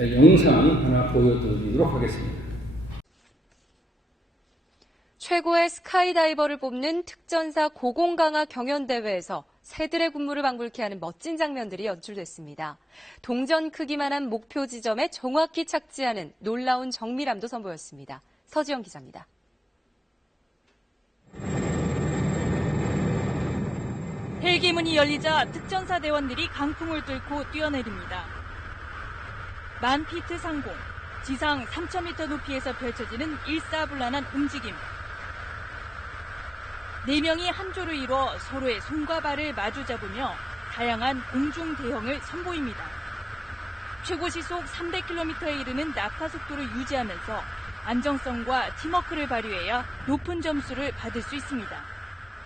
영상 하나 보여드리도록 하겠습니다. 최고의 스카이다이버를 뽑는 특전사 고공강화 경연대회에서 새들의 군무를 방불케 하는 멋진 장면들이 연출됐습니다. 동전 크기만한 목표 지점에 정확히 착지하는 놀라운 정밀함도 선보였습니다. 서지영 기자입니다. 헬기 문이 열리자 특전사 대원들이 강풍을 뚫고 뛰어내립니다. 1000피트 상공, 지상 3000m 높이에서 펼쳐지는 일사불란한 움직임. 4명이 한 조로 이뤄 서로의 손과 발을 마주 잡으며 다양한 공중 대형을 선보입니다. 최고 시속 300km에 이르는 낙하 속도를 유지하면서 안정성과 팀워크를 발휘해야 높은 점수를 받을 수 있습니다.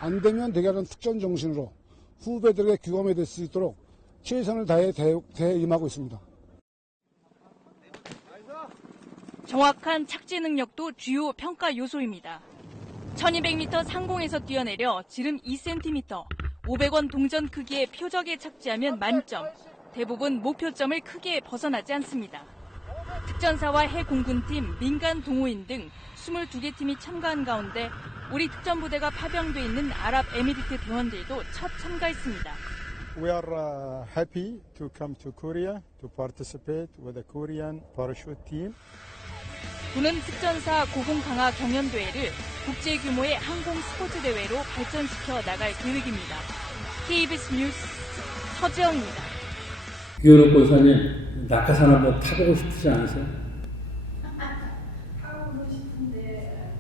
안 되면 대결은 특전 정신으로 후배들에게 규범이 될 수 있도록 최선을 다해 대회에 임하고 있습니다. 정확한 착지 능력도 주요 평가 요소입니다. 1200m 상공에서 뛰어내려 지름 2cm, 500원 동전 크기의 표적에 착지하면 만점. 대부분 목표점을 크게 벗어나지 않습니다. 특전사와 해공군팀, 민간 동호인 등 22개 팀이 참가한 가운데 우리 특전부대가 파병돼 있는 아랍에미리트 대원들도 첫 참가했습니다. We are happy to come to Korea to participate with the Korean parachute team. 군은 특전사 고공강화 경연대회를 국제 규모의 항공 스포츠 대회로 발전시켜 나갈 계획입니다. KBS 뉴스 서지영입니다. 유현옥 권사님, 낙하산 한번 타보고 싶으지 않으세요? 타보고 싶은데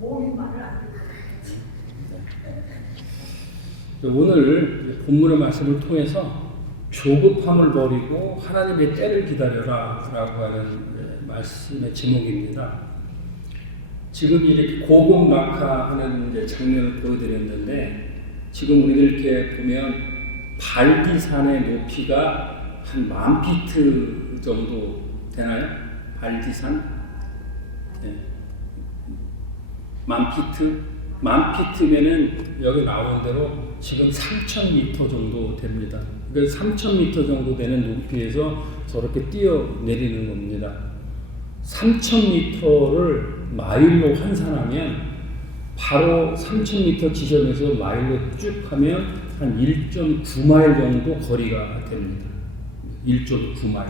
몸이 말을 안 듣고. 오늘 본문의 말씀을 통해서 조급함을 버리고 하나님의 때를 기다려라 라고 하는 말씀의 제목입니다. 지금 이렇게 고공 낙하하는 장면을 보여드렸는데 지금 우리들 이렇게 보면 발디산의 높이가 한 10,000피트 정도 되나요? 발디산? 네. 10,000피트? 10,000피트면은 여기 나오는 대로 지금 3,000m 정도 됩니다. 그러니까 3,000m 정도 되는 높이에서 저렇게 뛰어내리는 겁니다. 3,000m를 마일로 환산하면 바로 3,000m 지점에서 마일로 쭉 하면 한 1.9마일 정도 거리가 됩니다. 1.9마일.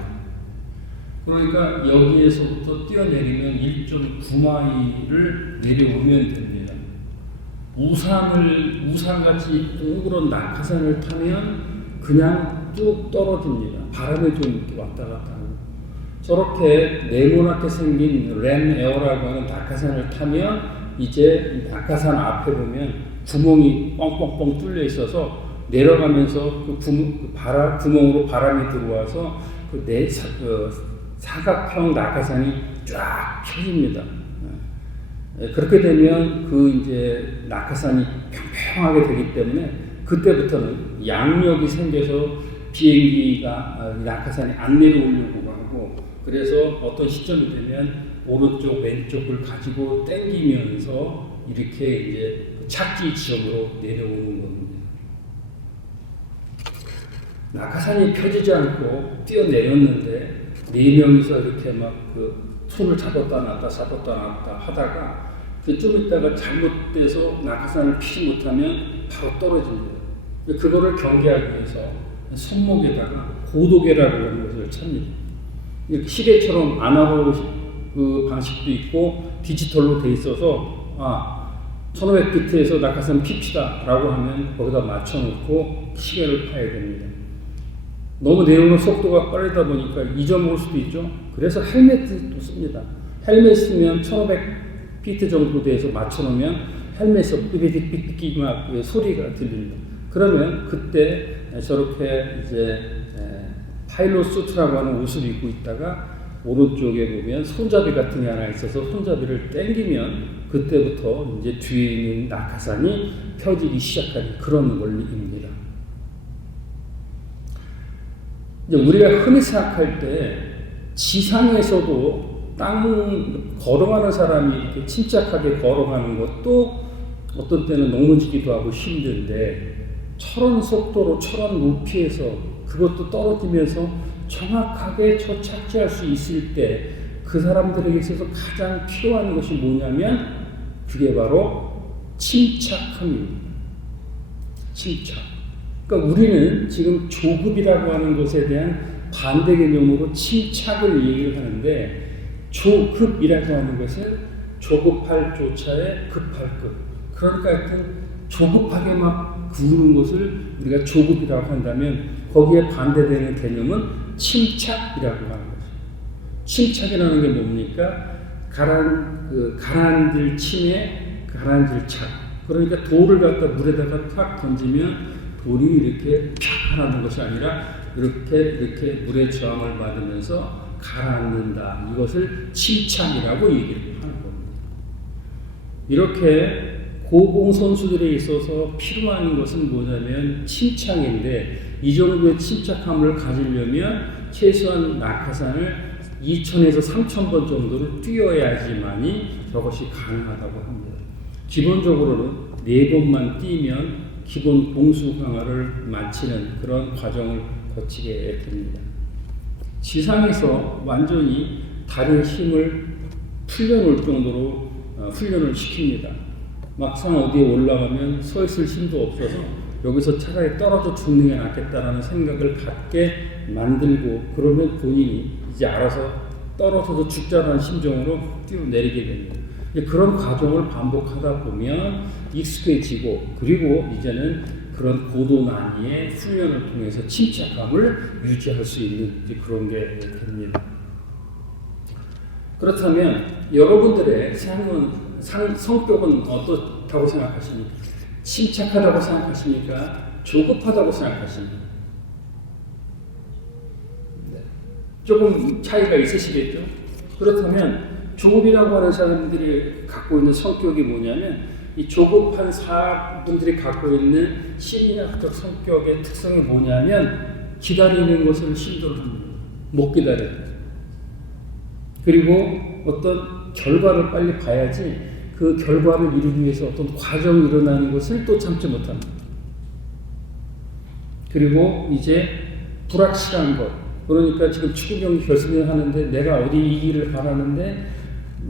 그러니까 여기에서부터 뛰어내리면 1.9마일을 내려오면 됩니다. 우산같이 동그란 낙하산을 타면 그냥 뚝 떨어집니다. 바람에 좀 이렇게 왔다 갔다 하고. 저렇게 네모나게 생긴 램 에어라고 하는 낙하산을 타면 이제 낙하산 앞에 보면 구멍이 뻥뻥뻥 뚫려 있어서 내려가면서 그 구멍으로 바람이 들어와서 그 사각형 낙하산이 쫙 펴집니다. 그렇게 되면 그 이제 낙하산이 평평하게 되기 때문에 그때부터는 양력이 생겨서 비행기가 낙하산이 안 내려오려고 하고 그래서 어떤 시점이 되면 오른쪽 왼쪽을 가지고 당기면서 이렇게 이제 착지 지점으로 내려오는 겁니다. 낙하산이 펴지지 않고 뛰어내렸는데 4명이서 이렇게 막 그 손을 잡았다 놨다 하다가 그 좀 있다가 잘못돼서 낙하산을 피지 못하면 바로 떨어집니다. 그거를 경계하기 위해서 손목에다가 고도계라고 하는 것을 찹니다. 시계처럼 아날로그 그 방식도 있고 디지털로 돼 있어서 1500피트에서 낙하산 핍시다 라고 하면 거기다 맞춰놓고 시계를 파야 됩니다. 너무 내려오는 속도가 빠르다 보니까 잊어먹을 수도 있죠. 그래서 헬멧도 씁니다. 헬멧 쓰면 1500피트 정도 돼서 맞춰놓으면 헬멧에서 삐삐삐삐삐 막 소리가 들립니다. 그러면 그때 저렇게 이제 파일럿 수트라고 하는 옷을 입고 있다가 오른쪽에 보면 손잡이 같은 게 하나 있어서 손잡이를 당기면 그때부터 이제 뒤에 있는 낙하산이 펴지기 시작하는 그런 원리입니다. 이제 우리가 흔히 생각할 때 지상에서도 땅 걸어가는 사람이 이렇게 침착하게 걸어가는 것도 어떤 때는 넘어지기도 하고 힘든데 저런 속도로 저런 높이에서 그것도 떨어지면서 정확하게 착지할 수 있을 때 그 사람들에게 있어서 가장 필요한 것이 뭐냐면 그게 바로 침착함입니다. 침착. 그러니까 우리는 지금 조급이라고 하는 것에 대한 반대 개념으로 침착을 얘기를 하는데 조급이라고 하는 것은 조급할 조차에 급할 급. 그러니까 하여튼 조급하게 막 구는 것을 우리가 조급이라고 한다면 거기에 반대되는 개념은 침착이라고 하는 거죠. 침착이라는 게 뭡니까? 가라앉을 침에 가라앉을 착. 그러니까 돌을 갖다 물에다가 탁 던지면 돌이 이렇게 팍 하는 것이 아니라 이렇게 물의 저항을 받으면서 가라앉는다. 이것을 침착이라고 얘기를 하는 겁니다. 이렇게 고공 선수들에 있어서 필요한 것은 뭐냐면 침착인데 이 정도의 침착함을 가지려면 최소한 낙하산을 2,000에서 3,000번 정도를 뛰어야지만이 저것이 가능하다고 합니다. 기본적으로는 4번만 뛰면 기본 봉수 강화를 마치는 그런 과정을 거치게 됩니다. 지상에서 완전히 다리의 힘을 풀려놓을 정도로 훈련을 시킵니다. 막상 어디에 올라가면 서 있을 힘도 없어서 여기서 차라리 떨어져 죽는 게 낫겠다라는 생각을 갖게 만들고 그러면 본인이 이제 알아서 떨어져서 죽자라는 심정으로 뛰어내리게 됩니다. 그런 과정을 반복하다 보면 익숙해지고 그리고 이제는 그런 고도 난이의 훈련을 통해서 침착감을 유지할 수 있는 그런 게 됩니다. 그렇다면 여러분들의 성격은 어떻다고 생각하십니까? 침착하다고 생각하십니까? 조급하다고 생각하십니까? 네. 조금 차이가 있으시겠죠? 그렇다면 조급이라고 하는 사람들이 갖고 있는 성격이 뭐냐면 이 조급한 사람들이 갖고 있는 심리학적 성격의 특성이 뭐냐면 기다리는 것을 힘들어합니다. 못 기다려요. 그리고 어떤 결과를 빨리 봐야지 그 결과를 이루기 위해서 어떤 과정이 일어나는 것을 또 참지 못합니다. 그리고 이제 불확실한 것. 그러니까 지금 축구 경기 결승을 하는데 내가 어디 이기를 바라는데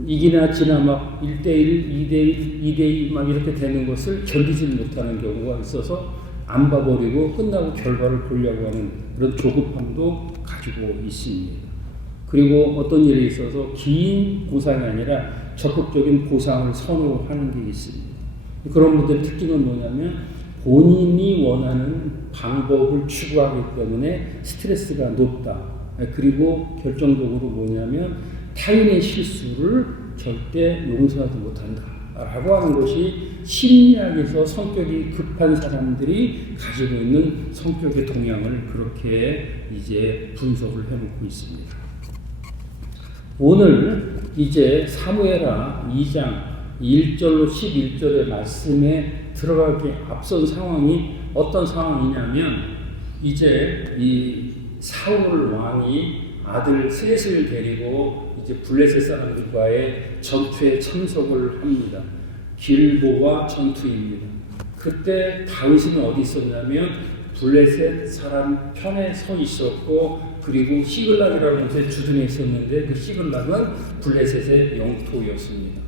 이기나 지나 막 1대1, 2대1, 2대2 막 이렇게 되는 것을 견디지 못하는 경우가 있어서 안 봐버리고 끝나고 결과를 보려고 하는 그런 조급함도 가지고 있습니다. 그리고 어떤 일에 있어서 긴 보상이 아니라 적극적인 보상을 선호하는 게 있습니다. 그런 분들의 특징은 뭐냐면 본인이 원하는 방법을 추구하기 때문에 스트레스가 높다. 그리고 결정적으로 뭐냐면 타인의 실수를 절대 용서하지 못한다. 라고 하는 것이 심리학에서 성격이 급한 사람들이 가지고 있는 성격의 동향을 그렇게 이제 분석을 해놓고 있습니다. 오늘 이제 사무엘하 2장 1절로 11절의 말씀에 들어가기 앞선 상황이 어떤 상황이냐면 이제 이 사울 왕이 아들 셋을 데리고 이제 블레셋 사람들과의 전투에 참석을 합니다. 길보아 전투입니다. 그때 다윗은 어디 있었냐면 블레셋 사람 편에 서 있었고 그리고 시글락이라는 곳에 주둔해 있었는데 그 시글락은 블레셋의 영토였습니다.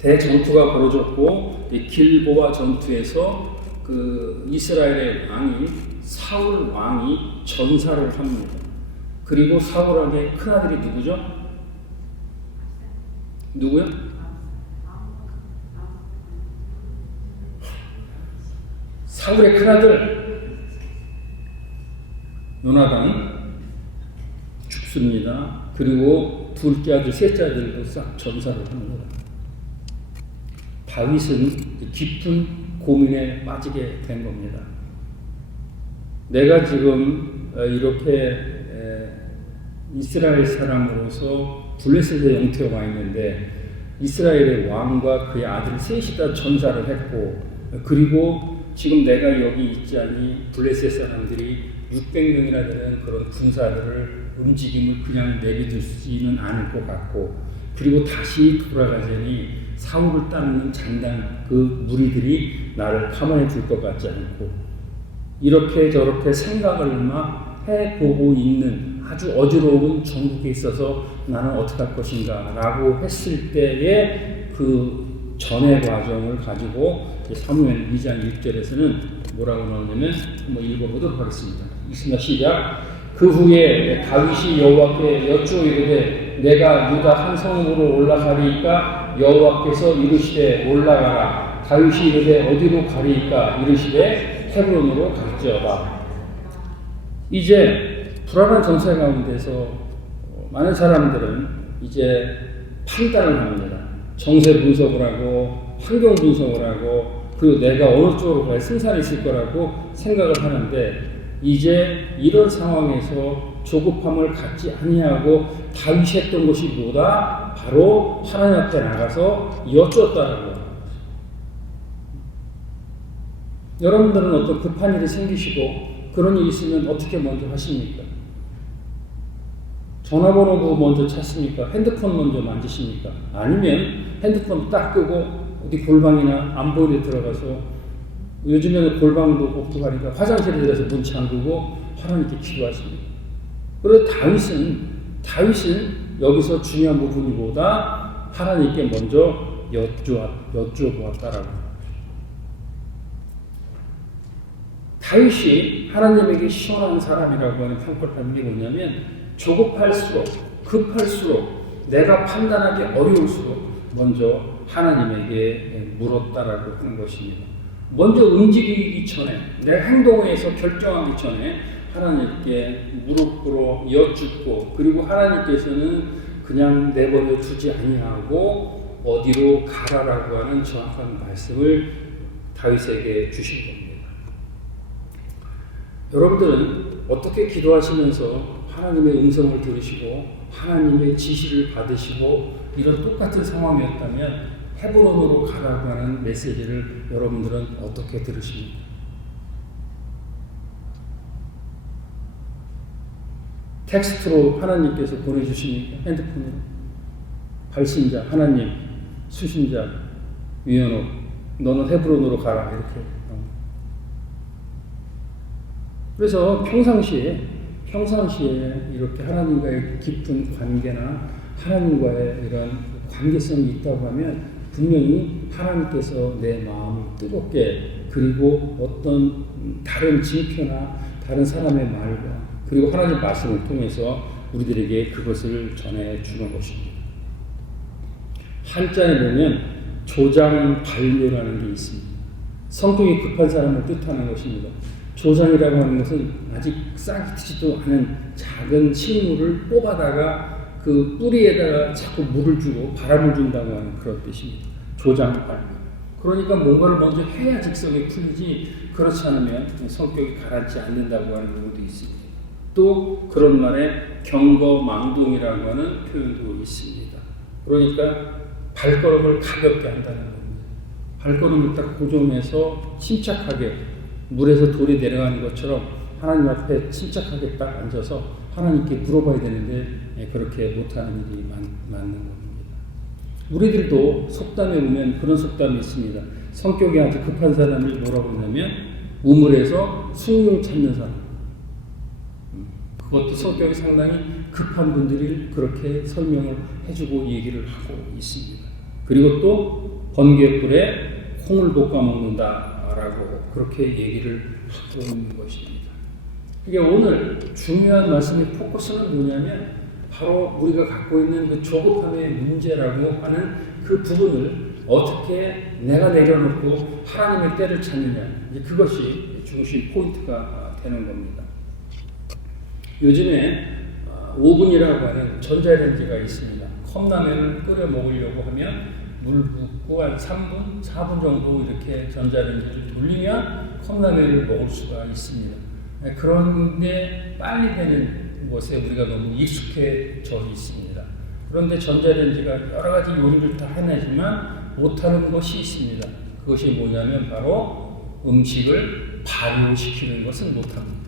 대전투가 벌어졌고 이 길보아 전투에서 그 이스라엘의 왕이 사울 왕이 전사를 합니다. 그리고 사울에게 큰아들이 누구죠? 누구요? 사울의 큰아들 요나단 죽습니다. 그리고 둘째 아들, 셋째 아들도 싹 전사를 합니다. 다윗은 깊은 고민에 빠지게 된 겁니다. 내가 지금 이렇게 이스라엘 사람으로서 블레셋의 영토에 와 있는데 이스라엘의 왕과 그의 아들 셋이 다 전사를 했고 그리고 지금 내가 여기 있지 않니 블레셋 사람들이 600명이나 되는 그런 군사들을 움직임을 그냥 내비두지는 않을 것 같고 그리고 다시 돌아가자니 사울을 따르는 장단 그 무리들이 나를 가만히 둘 것 같지 않고 이렇게 저렇게 생각을 막 해보고 있는 아주 어지러운 전국에 있어서 나는 어떻게 할 것인가 라고 했을 때의 그 전의 과정을 가지고 사무엘 2장 1절에서는 뭐라고 나오냐면 한번 읽어보도록 하겠습니다. 읽습니다. 시작. 그 후에 다윗이 여호와께 여쭈어 이르되 내가 유다 한 성읍으로 올라가리이까 여호와께서 이르시되 올라가라. 다윗이 이르되 어디로 가리이까 이르시되 헤브론으로 갈지어다. 이제 불안한 정세 가운데서 많은 사람들은 이제 판단을 합니다. 정세 분석을 하고 환경 분석을 하고 그리고 내가 어느 쪽으로 가야 승산이 있을 거라고 생각을 하는데 이제 이런 상황에서 조급함을 갖지 아니하고 다윗이 했던 것이 뭐다? 바로 하나님 앞에 나가서 여쭈었다라고 합니다. 여러분들은 어떤 급한 일이 생기시고 그런 일이 있으면 어떻게 먼저 하십니까? 전화번호도 먼저 찾습니까? 핸드폰 먼저 만지십니까? 아니면 핸드폰 딱 끄고 어디 골방이나 안 보이는 데 들어가서 요즘에는 골방도 없고 하니까 화장실에 들어가서 문 잠그고 하나님께 기도하십니다. 그런데 다윗은 여기서 중요한 부분이보다 하나님께 먼저 여쭈어보았다라고. 다윗이 하나님에게 시원한 사람이라고 하는 평가를 받는 게 뭐냐면 조급할수록 급할수록 내가 판단하기 어려울수록 먼저 하나님에게 물었다라고 하는 것입니다. 먼저 움직이기 전에 내 행동에서 결정하기 전에 하나님께 무릎 꿇어 여쭙고 그리고 하나님께서는 그냥 내버려 두지 아니하고 어디로 가라라고 하는 정확한 말씀을 다윗에게 주신 겁니다. 여러분들은 어떻게 기도하시면서 하나님의 음성을 들으시고 하나님의 지시를 받으시고 이런 똑같은 상황이었다면 헤브론으로 가라고 하는 메시지를 여러분들은 어떻게 들으십니까? 텍스트로 하나님께서 보내주십니까? 핸드폰으로? 발신자, 하나님, 수신자, 위원호, 너는 헤브론으로 가라 이렇게. 그래서 평상시에 이렇게 하나님과의 깊은 관계나 하나님과의 이런 관계성이 있다고 하면 분명히 하나님께서 내 마음을 뜨겁게 그리고 어떤 다른 징표나 다른 사람의 말과 그리고 하나님 말씀을 통해서 우리들에게 그것을 전해주는 것입니다. 한자에 보면 조장발묘라는 게 있습니다. 성격이 급한 사람을 뜻하는 것입니다. 조장이라고 하는 것은 아직 싹이 트지도 않은 작은 식물을 뽑아다가 그 뿌리에다가 자꾸 물을 주고 바람을 준다고 하는 그런 뜻입니다. 조장발묘. 그러니까 뭔가를 먼저 해야 직성이 풀리지 그렇지 않으면 성격이 가라앉지 않는다고 하는 경우도 있습니다. 또 그런 말에 경거망동이라고 하는 표현도 있습니다. 그러니까 발걸음을 가볍게 한다는 겁니다. 발걸음을 딱 고정해서 침착하게 물에서 돌이 내려가는 것처럼 하나님 앞에 침착하게 딱 앉아서 하나님께 물어봐야 되는데 그렇게 못하는 일이 많는 겁니다. 우리들도 속담에 보면 그런 속담이 있습니다. 성격이 아주 급한 사람을 뭐라고 하냐면 우물에서 숭늉 찾는 사람. 그것도 성격이 상당히 급한 분들이 그렇게 설명을 해주고 얘기를 하고 있습니다. 그리고 또 번갯불에 콩을 볶아 먹는다라고 그렇게 얘기를 하고 있는 것입니다. 이게 오늘 중요한 말씀의 포커스는 뭐냐면 바로 우리가 갖고 있는 그 조급함의 문제라고 하는 그 부분을 어떻게 내가 내려놓고 하나님의 때를 찾느냐, 그것이 중심 포인트가 되는 겁니다. 요즘에 오븐이라고 하는 전자레인지가 있습니다. 컵라면을 끓여 먹으려고 하면 물 붓고 한 3분, 4분 정도 이렇게 전자레인지를 돌리면 컵라면을 먹을 수가 있습니다. 그런데 빨리 되는 것에 우리가 너무 익숙해져 있습니다. 그런데 전자레인지가 여러 가지 요리를 다 해내지만 못하는 것이 있습니다. 그것이 뭐냐면 바로 음식을 발효시키는 것은 못합니다.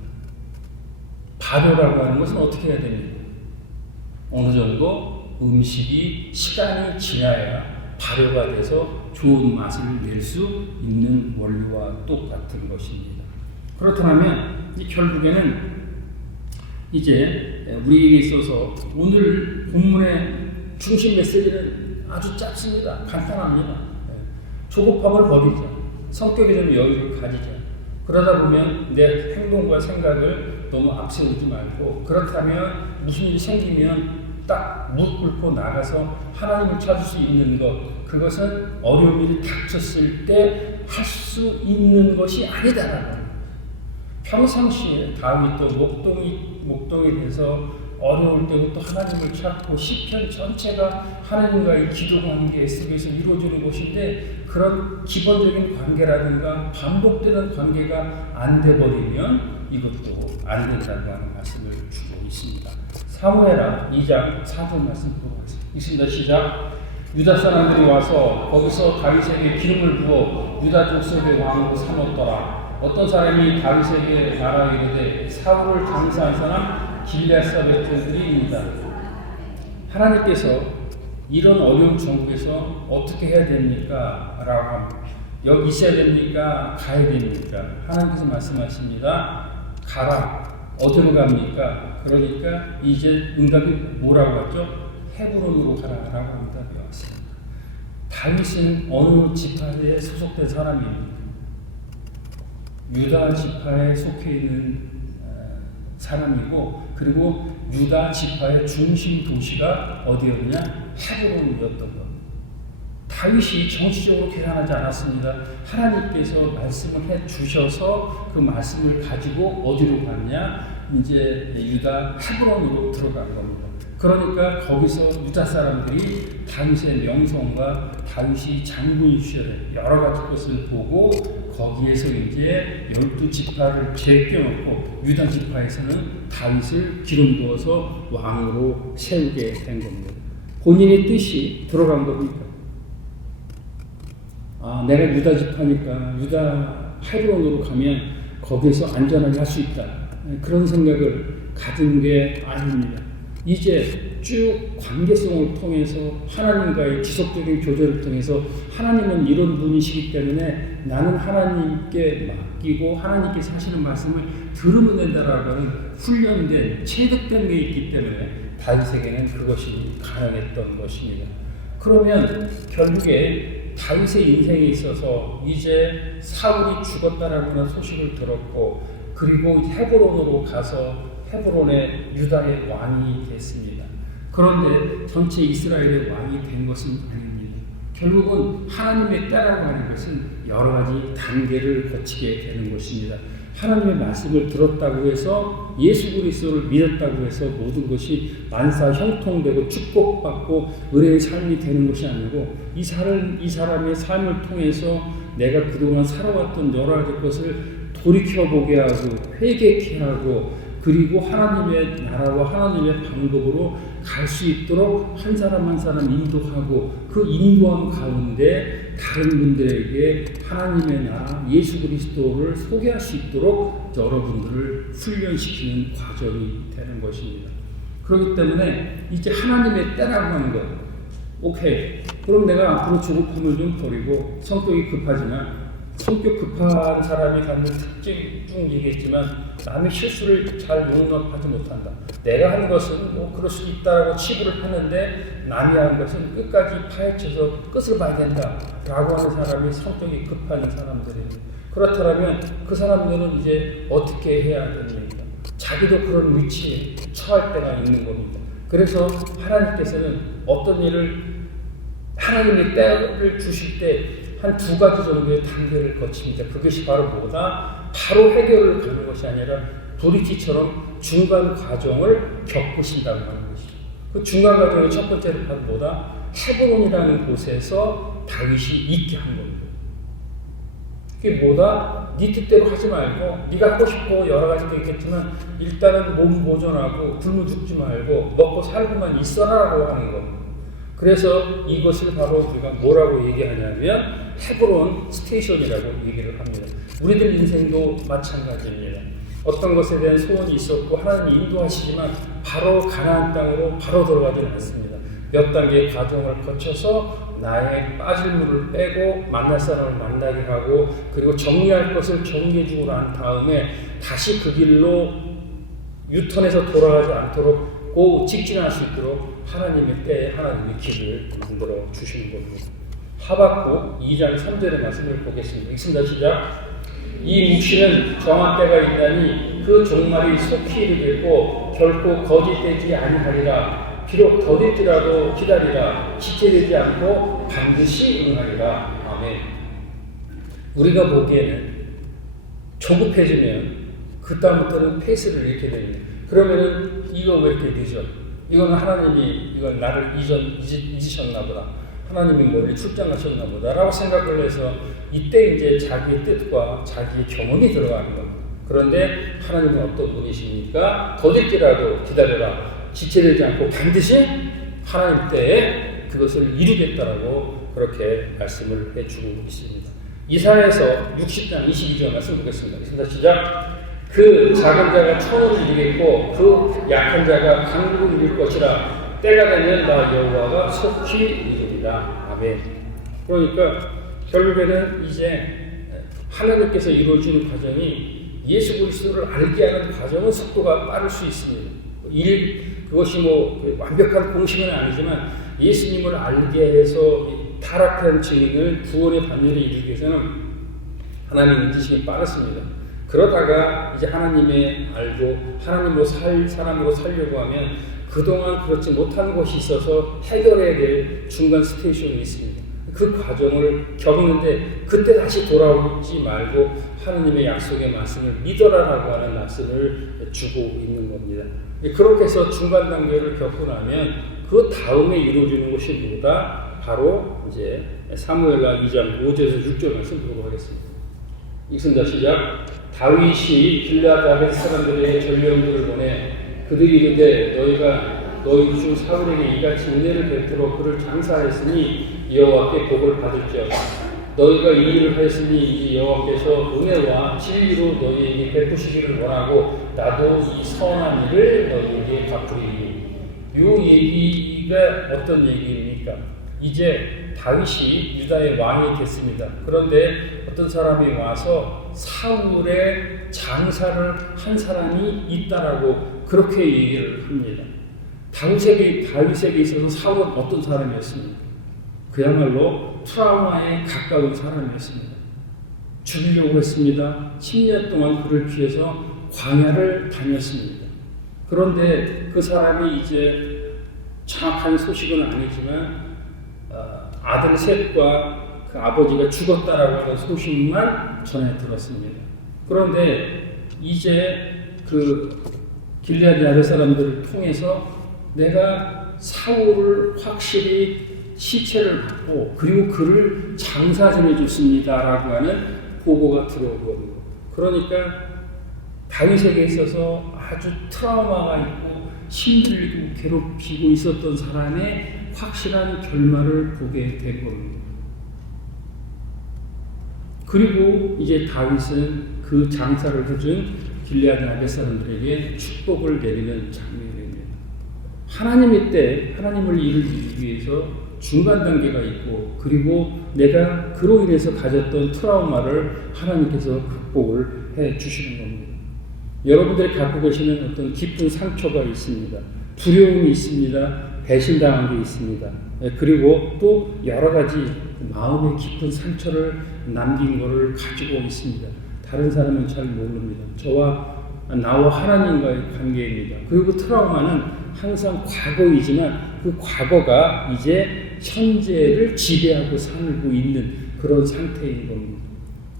발효라고 하는 것은 어떻게 해야 됩니까? 어느 정도 음식이 시간이 지나야 발효가 돼서 좋은 맛을 낼 수 있는 원리와 똑같은 것입니다. 그렇다면 결국에는 이제 우리에게 있어서 오늘 본문의 중심 메시지는 아주 짧습니다. 간단합니다. 조급함을 버리자. 성격에 좀 여유를 가지자. 그러다 보면 내 행동과 생각을 너무 앞세우지 말고, 그렇다면 무슨 일이 생기면 딱 무릎 꿇고 나가서 하나님을 찾을 수 있는 것, 그것은 어려운 일이 닥쳤을 때 할 수 있는 것이 아니다라는 거예요. 평상시에 다윗도 목동에 대해서 어려울 때부터 하나님을 찾고 시편 전체가 하나님과의 기도 관계 속에서 이루어지는 것인데, 그런 기본적인 관계라든가 반복되는 관계가 안 돼버리면 이것도 안 된다고 하는 말씀을 주고 있습니다. 사무엘하 2장 4절 말씀 보고 있습니다. 시작. 유다 사람들이 와서 거기서 다윗에게 기름을 부어 유다 족속의 왕으로 삼았더라. 어떤 사람이 다윗에게 말하 이르되 사울을 장사한 사람 길앗 사람들이입니다. 하나님께서 이런 어려운 정국에서 어떻게 해야 됩니까? 라고 합니다. 여기 있어야 됩니까? 가야 됩니까? 하나님께서 말씀하십니다. 가라. 어디로 갑니까? 그러니까 이제 응답이 뭐라고 하죠? 헤브론으로 가라라고 응답이 왔습니다. 다윗은 어느 지파에 소속된 사람입니까? 유다 지파에 속해 있는 사람이고, 그리고 유다 지파의 중심 도시가 어디였냐? 헤브론이었던 것. 다윗이 정치적으로 계산하지 않았습니다. 하나님께서 말씀을 해 주셔서 그 말씀을 가지고 어디로 갔냐? 이제 유다 헤브론으로 들어간 겁니다. 그러니까 거기서 유다 사람들이 다윗의 명성과 다윗이 장군 시절에 여러 가지 것을 보고 거기에서 이제 12지파를 제껴놓고 유다 지파에서는 다윗을 기름 부어서 왕으로 세우게 된 겁니다. 본인의 뜻이 들어간 겁니까? 내가 유다 지파니까 유다 헤브론으로 가면 거기서 안전하게 할 수 있다. 그런 생각을 가진 게 아닙니다. 이제 쭉 관계성을 통해서 하나님과의 지속적인 교제를 통해서 하나님은 이런 분이시기 때문에 나는 하나님께 맡기고 하나님께서 하시는 말씀을 들으면 된다라고 하는 훈련된 체득된 게 있기 때문에 다윗에게는 그것이 가능했던 것입니다. 그러면 결국에 다윗의 인생에 있어서 이제 사울이 죽었다라는 소식을 들었고, 그리고 헤브론으로 가서 헤브론의 유다의 왕이 됐습니다. 그런데 전체 이스라엘의 왕이 된 것은 아닙니다. 결국은 하나님의 때라고 하는 것은 여러 가지 단계를 거치게 되는 것입니다. 하나님의 말씀을 들었다고 해서 예수 그리스도를 믿었다고 해서 모든 것이 만사 형통되고 축복받고 은혜의 삶이 되는 것이 아니고, 이 사람의 삶을 통해서 내가 그동안 살아왔던 여러 가지 것을 돌이켜보게 하고 회개케 하고, 그리고 하나님의 나라와 하나님의 방법으로 갈 수 있도록 한 사람 한 사람 인도하고, 그 인도함 가운데 다른 분들에게 하나님의 나라 예수 그리스도를 소개할 수 있도록 여러분들을 훈련시키는 과정이 되는 것입니다. 그렇기 때문에 이제 하나님의 때라고 하는 것, 오케이, 그럼 내가 앞으로 조급함을 좀 버리고, 성격이 급하지만 성격 급한 사람이 갖는 특징 쭉 얘기했지만 남의 실수를 잘 용납하지 못한다. 내가 한 것은 뭐 그럴 수 있다라고 치부를 하는데 남이 한 것은 끝까지 파헤쳐서 끝을 봐야 된다라고 하는 사람이 성격이 급한 사람들입니다. 그렇다면 그 사람들은 이제 어떻게 해야 됩니까? 자기도 그런 위치에 처할 때가 있는 겁니다. 그래서 하나님께서는 어떤 일을 하나님의 때를 주실 때 한 두 가지 정도의 단계를 거칩니다. 그것이 바로 뭐다? 바로 해결을 가는 것이 아니라 브릿지처럼 중간 과정을 겪으신다고 하는 것이죠. 그 중간 과정의 첫 번째는 바로 뭐다? 헤브론이라는 곳에서 다윗이 있게 한 겁니다. 그게 뭐다? 네 뜻대로 하지 말고, 네가 하고 싶고 여러 가지도 있겠지만 일단은 몸 보존하고 굶어 죽지 말고 먹고 살고만 있어라라고 하는 겁니다. 그래서 이것을 바로 우리가 뭐라고 얘기하냐면 헤브론 스테이션이라고 얘기를 합니다. 우리들 인생도 마찬가지입니다. 어떤 것에 대한 소원이 있었고 하나님이 인도하시지만 바로 가나안 땅으로 바로 들어가지는 않습니다. 몇 단계의 과정을 거쳐서 나의 빠질 물을 빼고 만날 사람을 만나게 하고, 그리고 정리할 것을 정리해 주고 난 다음에 다시 그 길로 유턴해서 돌아가지 않도록 꼭 직진할 수 있도록 하나님의 때에 하나님의 길을 만들어 주시는 겁니다. 하박국 2장 3절의 말씀을 보겠습니다. 읽습니다. 시작. 이 묵시는 정한 때가 있나니 그 종말이 속히 이르겠고 결코 거짓되지 아니하리라. 비록 더딜지라도 기다리라. 지체되지 않고 반드시 응하리라. 아멘. 우리가 보기에는 조급해지면 그 다음부터는 페이스를 잃게 됩니다. 그러면은 이거 왜 이렇게 늦어? 이거는 하나님이 이건 나를 잊으셨나 보다. 하나님이 멀리 출장하셨나 보다라고 생각을 해서 이때 이제 자기의 뜻과 자기의 경험이 들어가는 겁니다. 그런데 하나님은 어떤 분이십니까? 더딜지라도 기다려라. 지체되지 않고 반드시 하나님 때에 그것을 이루겠다라고 그렇게 말씀을 해주고 있습니다. 이사야에서 60장 22절 말씀 보겠습니다. 시작. 그 작은 자가 천을 이루겠고 그 약한 자가 강국을 이룰 것이라. 때가 되면 나 여호와가 속히 이루리라. 아멘. 그러니까 결국에는 이제 하나님께서 이루어지는 과정이 예수 그리스도를 알게 하는 과정은 속도가 빠를 수 있습니다. 그것이 뭐 완벽한 공식은 아니지만 예수님을 알게 해서 타락한 증인을 구원의 반열에 이루기 위해서는 하나님의 인지심이 빠르습니다. 그러다가 이제 하나님의 알고 하나님으로 사람으로 살려고 하면 그동안 그렇지 못한 것이 있어서 해결해야 될 중간 스테이션이 있습니다. 그 과정을 겪는데 그때 다시 돌아오지 말고 하나님의 약속의 말씀을 믿어라라고 하는 말씀을 주고 있는 겁니다. 그렇게 해서 중간 단계를 겪고 나면 그 다음에 이루어지는 것이 뭐다? 바로 이제 사무엘하 2장 5절에서 6절 말씀 보도록 하겠습니다. 읽습니다. 시작. 다윗이 길르앗 사람들의 전령들을 보내 그들이 이르되 너희가 너희 주 사울에게 이같이 은혜를 베풀어 그를 장사하였으니 여호와께 복을 받을지어다. 너희가 이 일을 하였으니 이제 여호와께서 은혜와 진리로 너희에게 베푸시기를 원하고 나도 이 선한 일을 너희에게 갚으리니. 이 얘기가 어떤 얘기입니까? 이제 다윗이 유다의 왕이 됐습니다. 그런데 어떤 사람이 와서 사울의 장사를 한 사람이 있다라고 그렇게 얘기를 합니다. 다윗에게 있어서 사울은 어떤 사람이었습니까? 그야말로 트라우마에 가까운 사람이었습니다. 죽이려고 했습니다. 10년 동안 그를 피해서 광야를 다녔습니다. 그런데 그 사람이 이제 정확한 소식은 아니지만 아들 셋과 그 아버지가 죽었다라고 하는 소식만 전해 들었습니다. 그런데 이제 그 길르앗 야벳 사람들을 통해서 내가 사울을 확실히 시체를 받고 그리고 그를 장사전해 줬습니다라고 하는 보고가 들어오거든요. 그러니까 다윗에게 있어서 아주 트라우마가 있고 힘들고 괴롭히고 있었던 사람의 확실한 결말을 보게 된 겁니다. 그리고 이제 다윗은 그 장사를 해준 길르앗 야벳 사람들에게 축복을 내리는 장면이 됩니다. 하나님의 때 하나님을 이루기 위해서 중간 단계가 있고 그리고 내가 그로 인해서 가졌던 트라우마를 하나님께서 극복을 해 주시는 겁니다. 여러분들이 갖고 계시는 어떤 깊은 상처가 있습니다. 두려움이 있습니다. 배신당한 게 있습니다. 그리고 또 여러 가지 마음의 깊은 상처를 남긴 것을 가지고 있습니다. 다른 사람은 잘 모릅니다. 나와 하나님과의 관계입니다. 그리고 트라우마는 항상 과거이지만 그 과거가 이제 현재를 지배하고 살고 있는 그런 상태인 겁니다.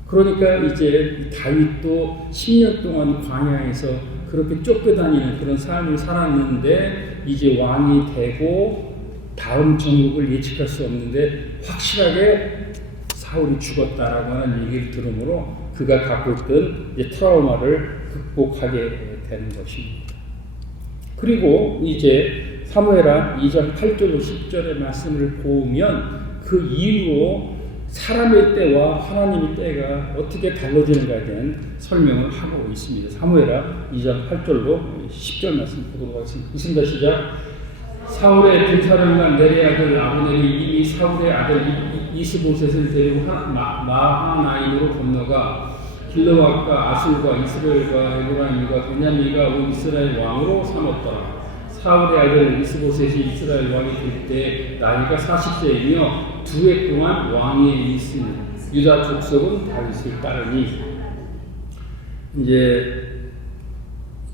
그러니까 이제 다윗도 10년 동안 광야에서 그렇게 쫓겨다니는 그런 삶을 살았는데 이제 왕이 되고 다음 정국을 예측할 수 없는데 확실하게 사울이 죽었다라고 하는 얘기를 들으므로 그가 갖고 있던 이제 트라우마를 극복하게 되는 것입니다. 그리고 이제 사무엘하 2장 8절로 10절의 말씀을 보면 그 이후로 사람의 때와 하나님의 때가 어떻게 달라지는가에 대한 설명을 하고 있습니다. 사무엘하 2장 8절로 10절 말씀 보도록 하겠습니다. 있습니다. 시작. 사울의 분사령관 내레 아들 아브넬이 이미 사울의 아들 이스보셋을 데리고 마하나임으로 건너가 길르앗과 아술과 이스라엘과 에브라임과 베냐민과 온 이스라엘 왕으로 삼았더라. 사울의 아들 이스보셋이 이스라엘 왕이 될 때 나이가 40세이며 2해 동안 왕위에 있으니 유다 족속은 다윗을 따르니. 이제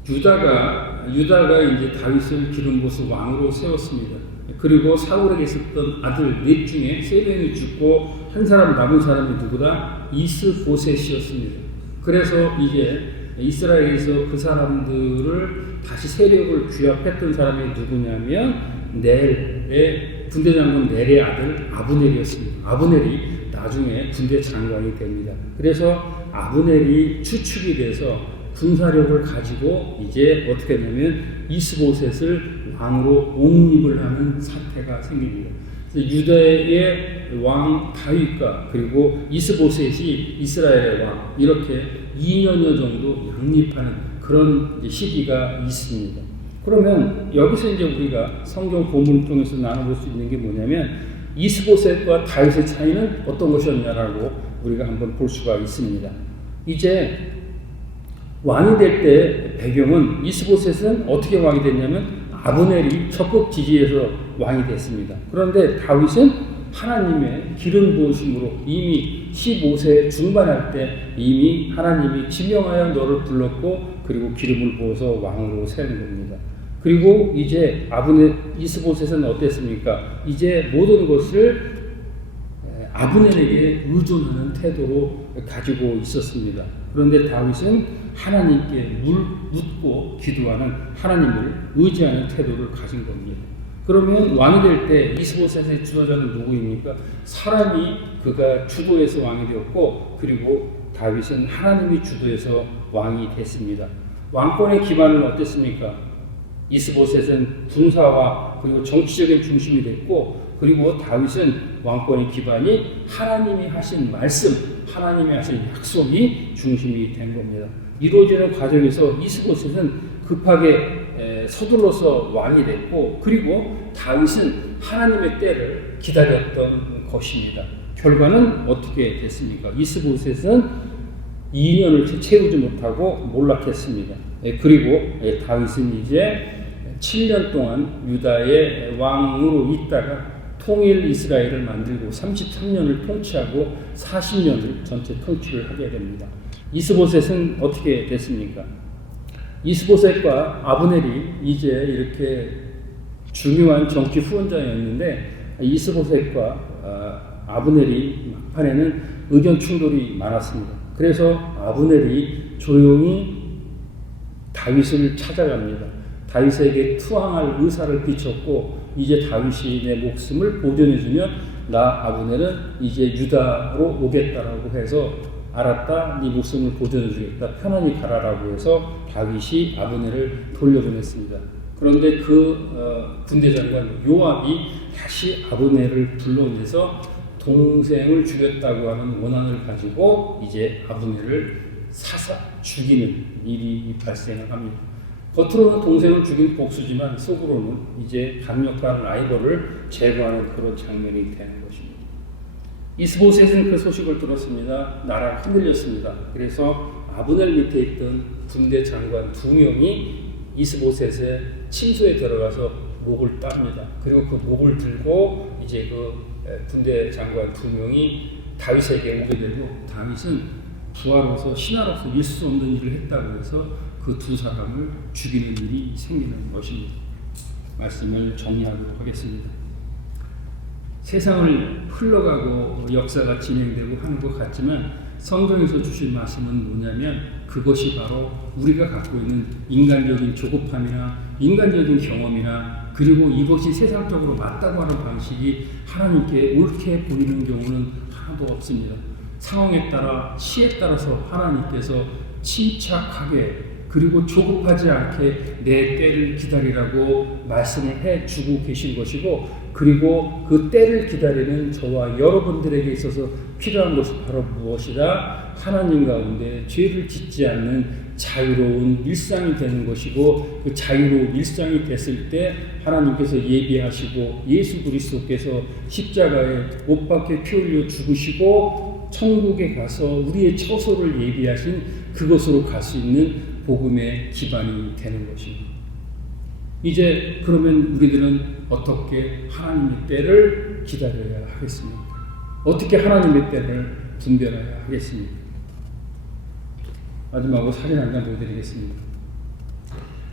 유다가 이제 다윗을 기름 부어서 왕으로 세웠습니다. 그리고 사울에게 있었던 아들 넷 중에 3명이 죽고 한 사람 남은 사람이 누구다? 이스보셋이었습니다. 그래서 이제 이스라엘에서 그 사람들을 다시 세력을 규합했던 사람이 누구냐면 넬의 군대 장군 넬의 아들 아브넬이었습니다. 아브넬이 나중에 군대 장관이 됩니다. 그래서 아브넬이 추측이 돼서 군사력을 가지고 이제 어떻게 하냐면 이스보셋을 왕으로 옹립을 하는 사태가 생깁니다. 유다의 왕 다윗과 그리고 이스보셋이 이스라엘의 왕 이렇게 2년여 정도 양립하는 그런 시기가 있습니다. 그러면 여기서 이제 우리가 성경 본문을 통해서 나눠볼 수 있는 게 뭐냐면 이스보셋과 다윗의 차이는 어떤 것이었냐라고 우리가 한번 볼 수가 있습니다. 이제 왕이 될 때 배경은 이스보셋은 어떻게 왕이 됐냐면 아브넬이 적극 지지해서 왕이 됐습니다. 그런데 다윗은 하나님의 기름 부으심으로 이미 15세 중반할 때 이미 하나님이 지명하여 너를 불렀고 그리고 기름을 부어서 왕으로 세운 겁니다. 그리고 이제 이스보셋은 어땠습니까? 이제 모든 것을 아브넬에게 의존하는 태도로 가지고 있었습니다. 그런데 다윗은 하나님께 묻고 기도하는 하나님을 의지하는 태도를 가진 겁니다. 그러면 왕이 될 때 이스보셋의 주도자는 누구입니까? 사람이 그가 주도해서 왕이 되었고 그리고 다윗은 하나님이 주도해서 왕이 됐습니다. 왕권의 기반은 어땠습니까? 이스보셋은 군사와 그리고 정치적인 중심이 됐고 그리고 다윗은 왕권의 기반이 하나님이 하신 말씀, 하나님이 하신 약속이 중심이 된 겁니다. 이루어지는 과정에서 이스보셋은 급하게 서둘러서 왕이 됐고 그리고 다윗은 하나님의 때를 기다렸던 것입니다. 결과는 어떻게 됐습니까? 이스보셋은 2년을 채우지 못하고 몰락했습니다. 그리고 다윗은 이제 7년 동안 유다의 왕으로 있다가 통일 이스라엘을 만들고 33년을 통치하고 40년을 전체 통치를 하게 됩니다. 이스보셋은 어떻게 됐습니까? 이스보셋과 아브넬이 이제 이렇게 중요한 정치 후원자였는데 이스보셋과 아브넬이 막판에는 의견 충돌이 많았습니다. 그래서 아브넬이 조용히 다윗을 찾아갑니다. 다윗에게 투항할 의사를 비췄고 이제 다윗이 내 목숨을 보존해주면 나 아브넬은 이제 유다로 오겠다라고 해서 알았다, 네 목숨을 보존해주겠다, 편안히 가라라고 해서 다윗이 아브넬을 돌려보냈습니다. 그런데 군대 장관 요압이 다시 아브넬을 불러내서 동생을 죽였다고 하는 원한을 가지고 이제 아브넬을 죽이는 일이 발생을 합니다. 겉으로는 동생을 죽인 복수지만 속으로는 이제 강력한 라이벌을 제거하는 그런 장면이 되는 것입니다. 이스보셋은 그 소식을 들었습니다. 나라 흔들렸습니다. 그래서 아브넬 밑에 있던 군대 장관 2명이 이스보셋의 침소에 들어가서 목을 땁니다. 그리고 그 목을 들고 이제 그 군대 장관 2명이 다윗에게 오게 되고 다윗은 부하로서 신하로서 있을 수 없는 일을 했다고 해서 그 2사람을 죽이는 일이 생기는 것입니다. 말씀을 정리하도록 하겠습니다. 세상을 흘러가고 역사가 진행되고 하는 것 같지만 성경에서 주신 말씀은 뭐냐면 그것이 바로 우리가 갖고 있는 인간적인 조급함이나 인간적인 경험이나 그리고 이것이 세상적으로 맞다고 하는 방식이 하나님께 옳게 보이는 경우는 하나도 없습니다. 상황에 따라 시에 따라서 하나님께서 침착하게 그리고 조급하지 않게 내 때를 기다리라고 말씀을 해주고 계신 것이고 그리고 그 때를 기다리는 저와 여러분들에게 있어서 필요한 것이 바로 무엇이라 하나님 가운데 죄를 짓지 않는 자유로운 일상이 되는 것이고 그 자유로운 일상이 됐을 때 하나님께서 예비하시고 예수 그리스도께서 십자가에 못 박혀 피 흘려 죽으시고 천국에 가서 우리의 처소를 예비하신 그곳으로 갈 수 있는 복음의 기반이 되는 것입니다. 이제 그러면 우리들은 어떻게 하나님의 때를 기다려야 하겠습니까? 어떻게 하나님의 때를 분별해야 하겠습니까? 마지막으로 사진 한 장 보여드리겠습니다.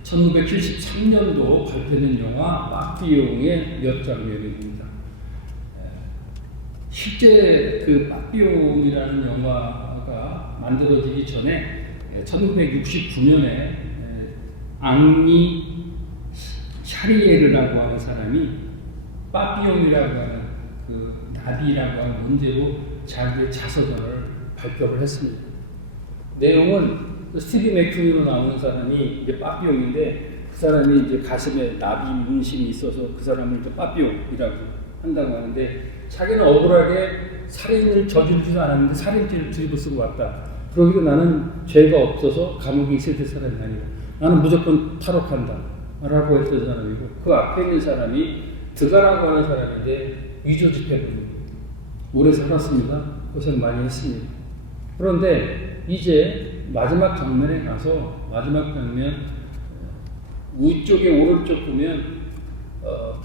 1973년도 발표된 영화 빠삐용의 몇 장면입니다. 실제 그 빠삐용이라는 영화가 만들어지기 전에 1969년에 앙리 샤리에르라고 하는 사람이 빠삐용이라고 하는 그 나비라고 하는 문제로 자기의 자서전을 발표를 했습니다. 내용은 스티브 맥퀸으로 나오는 사람이 이제 빠삐용인데 그 사람이 이제 가슴에 나비 문신이 있어서 그 사람을 이제 빠삐용이라고 한다고 하는데 자기는 억울하게 살인을 저지르지도 않았는데 살인죄를 뒤집어 쓰고 왔다. 그러기도 나는 죄가 없어서 감옥에 있어야 될 사람이 아니고 나는 무조건 탈옥한다 라고 했던 사람이고 그 앞에 있는 사람이 드가라고 하는 사람인데 위조 집행범입니다. 오래 살았습니다. 고생 많이 했습니다. 그런데 이제 마지막 장면에 가서 마지막 장면 위쪽에 오른쪽 보면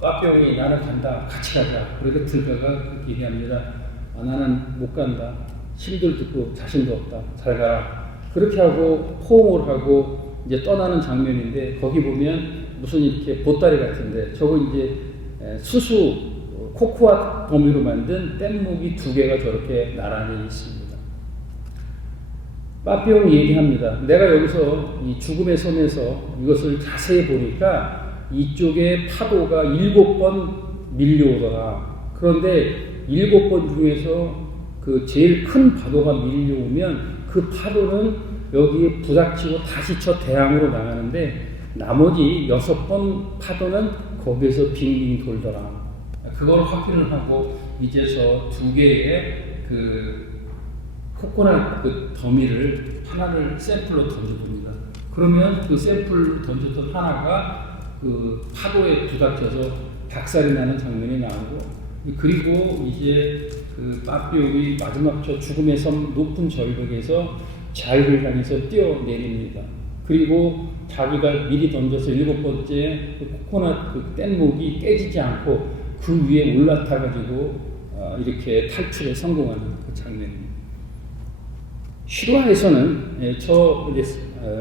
빠삐용이 나는 간다 같이 가자. 그러니까 들가가 그렇게 얘기합니다. 나는 못 간다. 힘들 듣고 자신도 없다. 잘 가라. 그렇게 하고 포옹을 하고 이제 떠나는 장면인데 거기 보면 무슨 이렇게 보따리 같은데 저거 이제 수수 코코아 도미로 만든 뗏목이 2개가 저렇게 나란히 있습니다. 빠삐용이 얘기합니다. 내가 여기서 이 죽음의 섬에서 이것을 자세히 보니까 이쪽에 파도가 7번 밀려오더라. 그런데 7번 중에서 그 제일 큰 파도가 밀려오면 그 파도는 여기에 부닥치고 다시 저 대항으로 나가는데 나머지 6번 파도는 거기에서 빙빙 돌더라. 그걸 확인을 하고 이제 저 2개의 그 코코넛 그 더미를 하나를 샘플로 던져봅니다. 그러면 그 샘플을 던졌던 하나가 그 파도에 부닥쳐서 박살이 나는 장면이 나오고 그리고 이제 그 빠삐용이 마지막 저 죽음의 섬 높은 절벽에서 자유를 향해서 뛰어내립니다. 그리고 자기가 미리 던져서 7번째 그 코코넛 그 뗏목이 깨지지 않고 그 위에 올라타가지고 이렇게 탈출에 성공하는 그 장면입니다. 실화에서는 저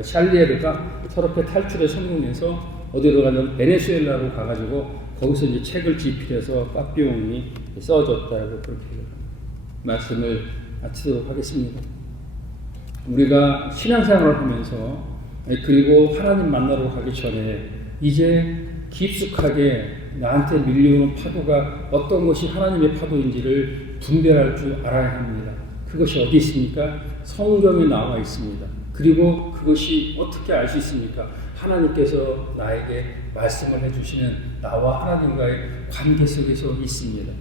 샬리에르가 저렇게 탈출에 성공해서 어디로 가면 베네수엘라로 가가지고 거기서 이제 책을 집필해서 빠삐용이 써줬다고 그렇게 말씀을 마치도록 하겠습니다. 우리가 신앙생활을 하면서 그리고 하나님 만나러 가기 전에 이제 깊숙하게 나한테 밀려오는 파도가 어떤 것이 하나님의 파도인지를 분별할 줄 알아야 합니다. 그것이 어디 있습니까? 성경에 나와 있습니다. 그리고 그것이 어떻게 알 수 있습니까? 하나님께서 나에게 말씀을 해주시는 나와 하나님과의 관계 속에서 있습니다.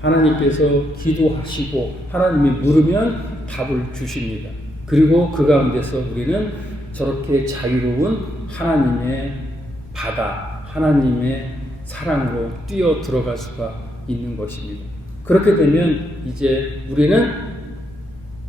하나님께서 기도하시고 하나님이 물으면 답을 주십니다. 그리고 그 가운데서 우리는 저렇게 자유로운 하나님의 바다, 하나님의 사랑으로 뛰어 들어갈 수가 있는 것입니다. 그렇게 되면 이제 우리는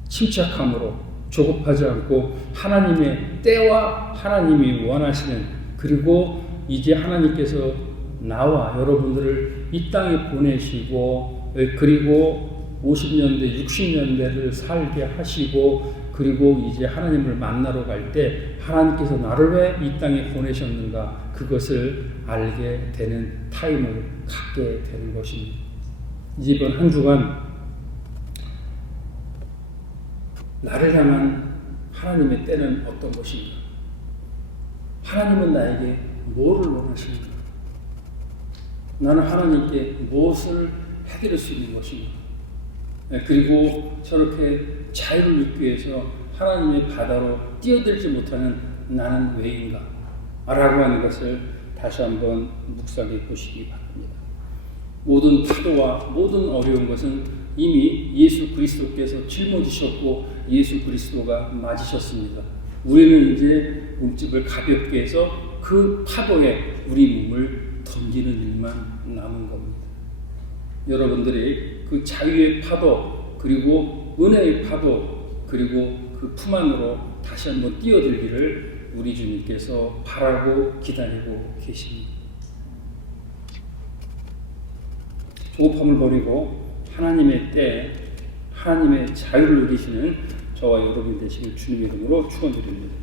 침착함으로 조급하지 않고 하나님의 때와 하나님이 원하시는 그리고 이제 하나님께서 나와 여러분들을 이 땅에 보내시고 그리고 50년대, 60년대를 살게 하시고 그리고 이제 하나님을 만나러 갈 때 하나님께서 나를 왜 이 땅에 보내셨는가 그것을 알게 되는 타임을 갖게 되는 것입니다. 이번 한 주간 나를 향한 하나님의 때는 어떤 것인가? 하나님은 나에게 뭐를 원하십니까? 나는 하나님께 무엇을 해드릴 수 있는 것인가? 그리고 저렇게 자유를 얻기 위해서 하나님의 바다로 뛰어들지 못하는 나는 왜인가? 라고 하는 것을 다시 한번 묵상해 보시기 바랍니다. 모든 파도와 모든 어려운 것은 이미 예수 그리스도께서 짊어지셨고 예수 그리스도가 맞으셨습니다. 우리는 이제 몸집을 가볍게 해서 그 파도에 우리 몸을 던지는 일만 남은 겁니다. 여러분들이 그 자유의 파도 그리고 은혜의 파도 그리고 그 품 안으로 다시 한번 뛰어들기를 우리 주님께서 바라고 기다리고 계십니다. 조급함을 버리고 하나님의 때 하나님의 자유를 누리시는 저와 여러분 되시길 주님의 이름으로 축원드립니다.